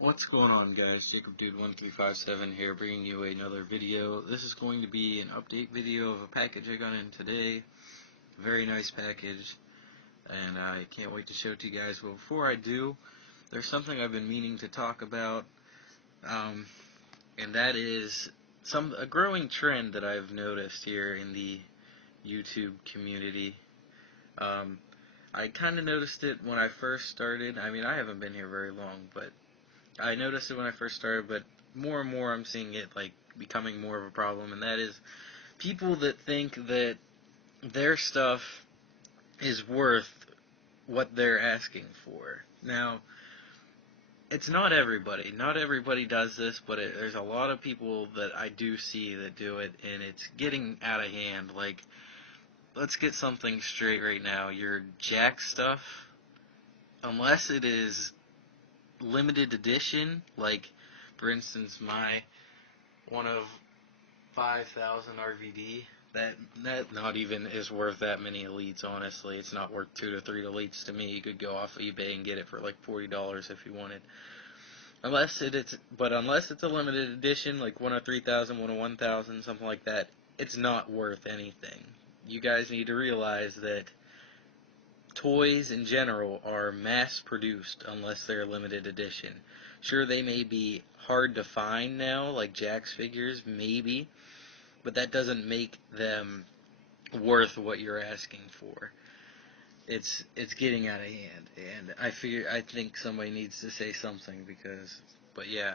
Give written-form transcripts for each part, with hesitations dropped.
What's going on, guys? Jacob Dude 1357 here, bringing you another video. This is going to be an update video of a package I got in today. Very nice package, and I can't wait to show it to you guys. But before I do, there's something I've been meaning to talk about, and that is a growing trend that I've noticed here in the YouTube community. I kind of noticed it when I first started. I mean, I haven't been here very long, but I noticed it when I first started, but more and more I'm seeing it like becoming more of a problem, and that is people that think that their stuff is worth what they're asking for. Now, it's not everybody. Not everybody does this, but there's a lot of people that I do see that do it, and it's getting out of hand. Like, let's get something straight right now. Your Jack stuff, unless it is limited edition, like for instance my one of 5,000 RVD, that not even is worth that many elites. Honestly, it's not worth 2 to 3 elites to me. You could go off eBay and get it for like $40 if you wanted. Unless it's a limited edition, like one of 3,000, one of 1,000, something like that, it's not worth anything. You guys need to realize that toys in general are mass produced unless they're limited edition. Sure, they may be hard to find now, like Jack's figures, maybe, but that doesn't make them worth what you're asking for. It's getting out of hand, and I think somebody needs to say something but yeah,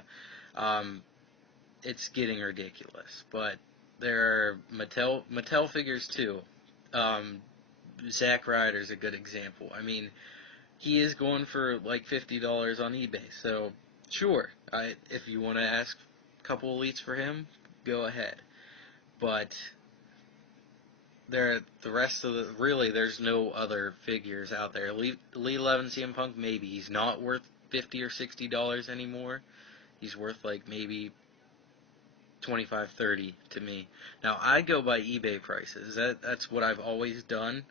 it's getting ridiculous. But there are Mattel figures too. Zack Ryder's a good example. I mean, he is going for like $50 on eBay. So sure, if you want to ask a couple elites for him, go ahead. But the rest of there's no other figures out there. Elite 11 CM Punk, maybe he's not worth $50 or $60 anymore. He's worth like maybe 25, 30 to me. Now I go by eBay prices. That's what I've always done,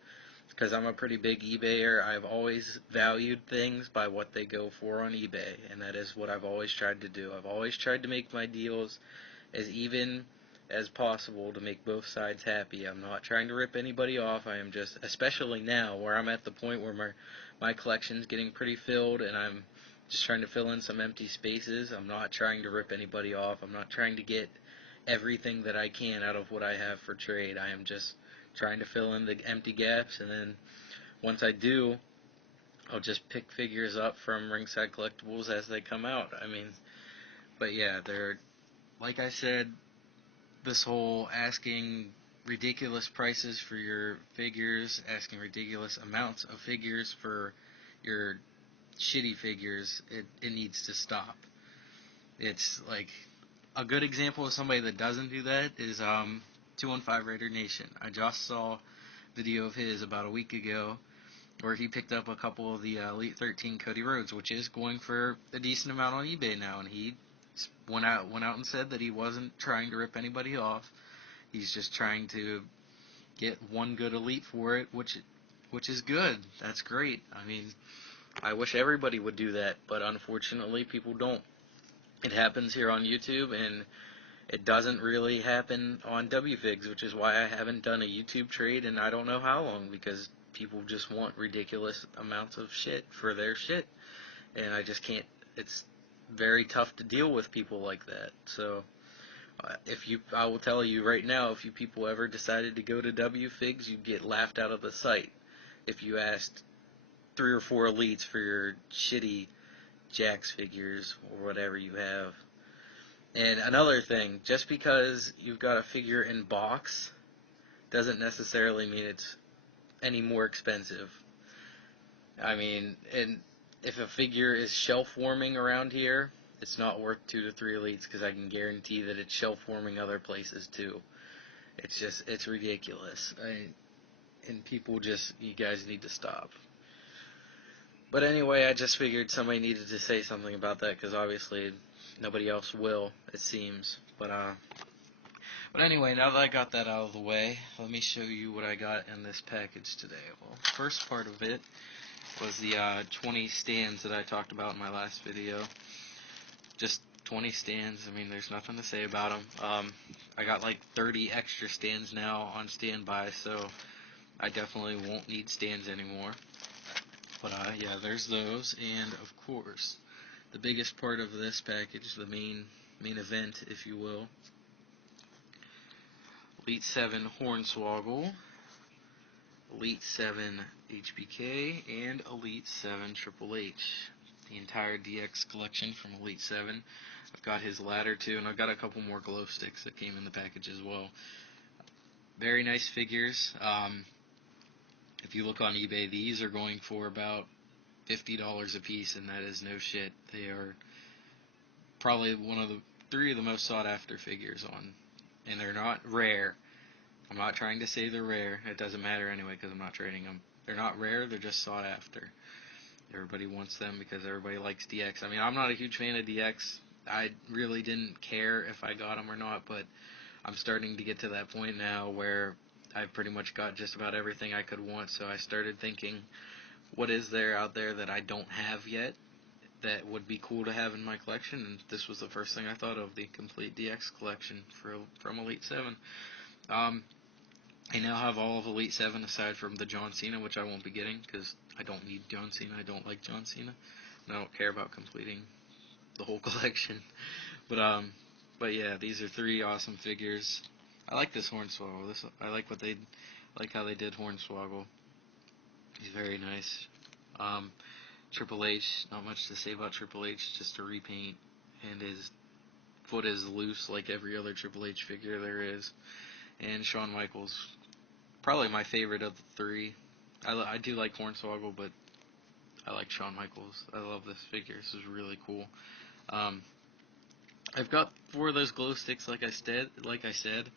because I'm a pretty big eBayer. I've always valued things by what they go for on eBay, and that is what I've always tried to do. I've always tried to make my deals as even as possible to make both sides happy. I'm not trying to rip anybody off. I am just, especially now where I'm at the point where my collection's getting pretty filled and I'm just trying to fill in some empty spaces. I'm not trying to rip anybody off. I'm not trying to get everything that I can out of what I have for trade. I am just trying to fill in the empty gaps, and then once I do, I'll just pick figures up from Ringside Collectibles as they come out. I mean, but yeah, like I said, this whole asking ridiculous prices for your figures, asking ridiculous amounts of figures for your shitty figures, it needs to stop. It's like a good example of somebody that doesn't do that is 215 Raider Nation. I just saw a video of his about a week ago where he picked up a couple of the Elite 13 Cody Rhodes, which is going for a decent amount on eBay now, and he went out and said that he wasn't trying to rip anybody off. He's just trying to get one good elite for it, which is good. That's great. I mean, I wish everybody would do that, but unfortunately people don't. It happens here on YouTube, and it doesn't really happen on WFigs, which is why I haven't done a YouTube trade in I don't know how long, because people just want ridiculous amounts of shit for their shit, and I just can't. It's very tough to deal with people like that. So I will tell you right now, if you people ever decided to go to WFigs, you'd get laughed out of the site if you asked 3 or 4 elites for your shitty Jax figures or whatever you have. And another thing, just because you've got a figure in box doesn't necessarily mean it's any more expensive. I mean, and if a figure is shelf warming around here, it's not worth 2 to 3 elites, because I can guarantee that it's shelf warming other places too. It's ridiculous. And you guys need to stop. But anyway, I just figured somebody needed to say something about that, because obviously nobody else will, it seems. But anyway, now that I got that out of the way, let me show you what I got in this package today. Well, first part of it was the 20 stands that I talked about in my last video. just 20 stands. I mean, there's nothing to say about them. I got like 30 extra stands now on standby, so I definitely won't need stands anymore. But yeah, there's those, and of course, the biggest part of this package, the main event, if you will, Elite 7 Hornswoggle, Elite 7 HBK, and Elite 7 Triple H. The entire DX collection from Elite 7. I've got his ladder too, and I've got a couple more glow sticks that came in the package as well. Very nice figures. If you look on eBay, these are going for about $50 a piece, and that is no shit. They are probably one of the 3 of the most sought after figures on, and they're not rare. I'm not trying to say they're rare. It doesn't matter anyway because I'm not trading them. They're not rare. They're just sought after. Everybody wants them because everybody likes DX. I mean, I'm not a huge fan of DX. I really didn't care if I got them or not, but I'm starting to get to that point now where I've pretty much got just about everything I could want. So I started thinking, what is there out there that I don't have yet that would be cool to have in my collection? And this was the first thing I thought of, the complete DX collection from Elite 7. I now have all of Elite 7 aside from the John Cena, which I won't be getting because I don't need John Cena. I don't like John Cena, and I don't care about completing the whole collection. But yeah, these are 3 awesome figures. I like this Hornswoggle. I like how they did Hornswoggle. He's very nice. Triple H, not much to say about Triple H, just a repaint, and his foot is loose like every other Triple H figure there is. And Shawn Michaels, probably my favorite of the 3. I do like Hornswoggle, but I like Shawn Michaels. I love this figure. This is really cool. I've got 4 of those glow sticks, like I said.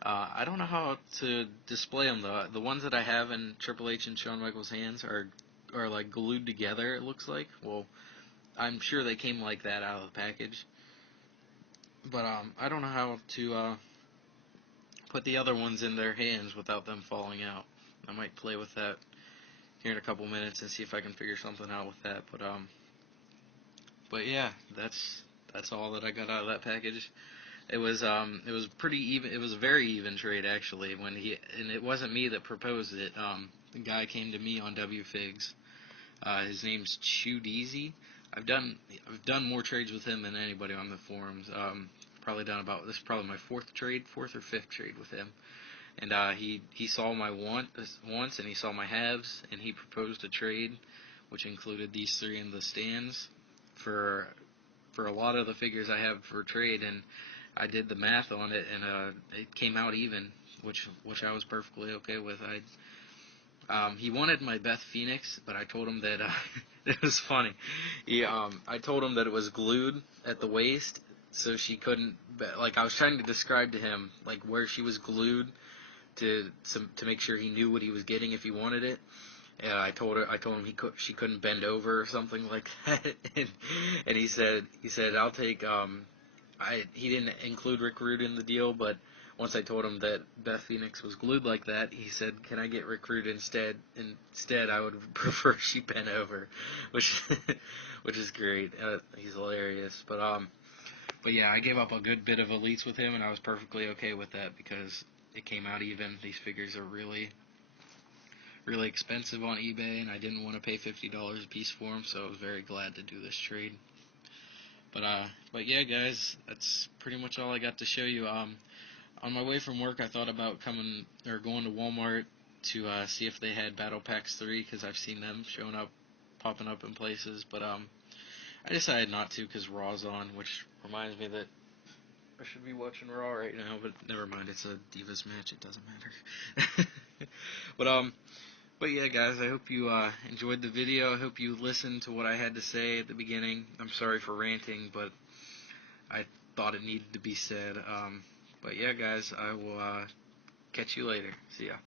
I don't know how to display them though. The ones that I have in Triple H and Shawn Michaels' hands are like glued together. It looks like. Well, I'm sure they came like that out of the package. But I don't know how to put the other ones in their hands without them falling out. I might play with that here in a couple minutes and see if I can figure something out with that. But yeah, that's all that I got out of that package. It was pretty even. It was a very even trade actually. And it wasn't me that proposed it. The guy came to me on WFigs. His name's Chudeezy. I've done more trades with him than anybody on the forums. Probably done about, this is probably my 4th or 5th trade with him. And he saw my wants and he saw my haves, and he proposed a trade, which included these 3 in the stands for a lot of the figures I have for trade, and I did the math on it, and it came out even, which I was perfectly okay with. He wanted my Beth Phoenix, but I told him that it was funny. I told him that it was glued at the waist, so she couldn't. Like I was trying to describe to him like where she was glued to make sure he knew what he was getting if he wanted it. I told him she couldn't bend over or something like that, and he said I'll take he didn't include Rick Rude in the deal, but once I told him that Beth Phoenix was glued like that, he said, "Can I get Rick Rude instead? Instead, I would prefer she bent over," which is great. He's hilarious, but yeah, I gave up a good bit of elites with him, and I was perfectly okay with that because it came out even. These figures are really expensive on eBay, and I didn't want to pay $50 a piece for them, so I was very glad to do this trade. But yeah, guys, that's pretty much all I got to show you. On my way from work, I thought about going to Walmart to see if they had Battle Packs 3, because I've seen them popping up in places. But I decided not to because Raw's on, which reminds me that I should be watching Raw right now. But never mind, it's a Divas match; it doesn't matter. But yeah, guys, I hope you enjoyed the video. I hope you listened to what I had to say at the beginning. I'm sorry for ranting, but I thought it needed to be said. But yeah, guys, I will catch you later. See ya.